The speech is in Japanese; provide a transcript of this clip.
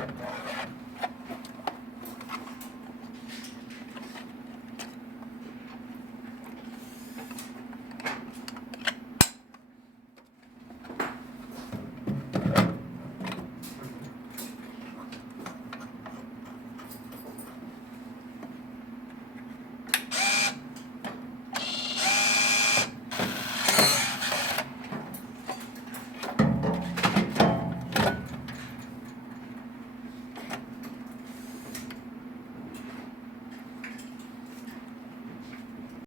フフフ。